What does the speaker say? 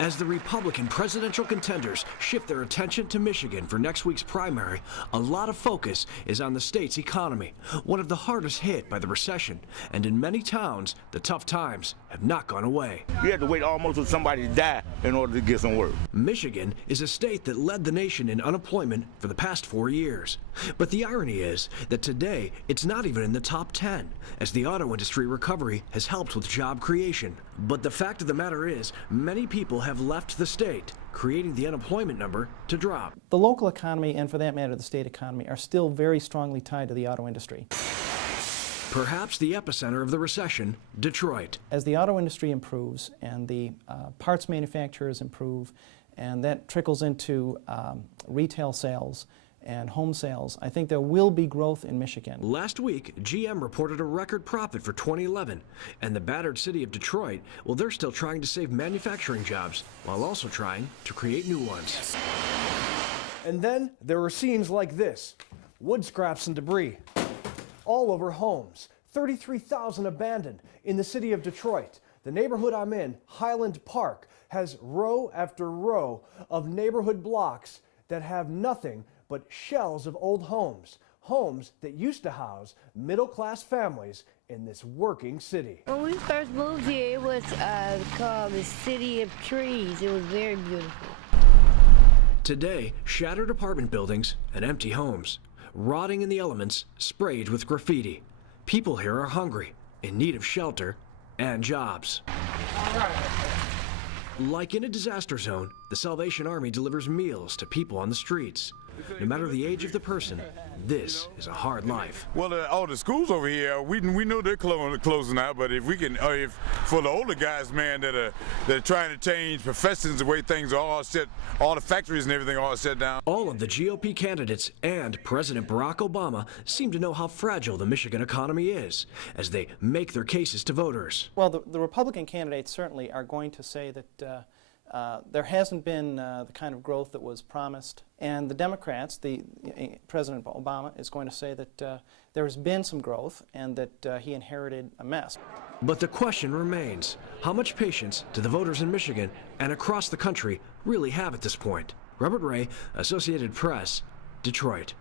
As the Republican presidential contenders shift their attention to Michigan for next week's primary, a lot of focus is on the state's economy, one of the hardest hit by the recession. And in many towns, the tough times have not gone away. You had to wait almost for somebody to die in order to get some work. Michigan is a state that led the nation in unemployment for the past 4 years. But the irony is that today, it's not even in the top 10, as the auto industry recovery has helped with job creation. But the fact of the matter is, many people have left the state, creating the unemployment number to drop. The local economy, and for that matter the state economy, are still very strongly tied to the auto industry. Perhaps the epicenter of the recession, Detroit. As the auto industry improves and the parts manufacturers improve, and that trickles into retail sales and home sales, I think there will be growth in Michigan. Last week, GM reported a record profit for 2011, and the battered city of Detroit, well, they're still trying to save manufacturing jobs while also trying to create new ones. And then there were scenes like this: wood scraps and debris all over homes, 33,000 abandoned in the city of Detroit. The neighborhood I'm in, Highland Park, has row after row of neighborhood blocks that have nothing but shells of old homes, homes that used to house middle-class families in this working city. When we first moved here, it was called the City of Trees. It was very beautiful. Today, shattered apartment buildings and empty homes, rotting in the elements, sprayed with graffiti. People here are hungry, in need of shelter and jobs. Like in a disaster zone, the Salvation Army delivers meals to people on the streets. No matter the age of the person, this is a hard life. Well, all the schools over here, we know they're closing out, but if we can, if for the older guys, man, that are trying to change professions, the way things are all set, all the factories and everything are all set down. All of the GOP candidates and President Barack Obama seem to know how fragile the Michigan economy is as they make their cases to voters. Well, the Republican candidates certainly are going to say that there hasn't been the kind of growth that was promised. And the Democrats, President Obama, is going to say that there has been some growth and that he inherited a mess. But the question remains, how much patience do the voters in Michigan and across the country really have at this point? Robert Ray, Associated Press, Detroit.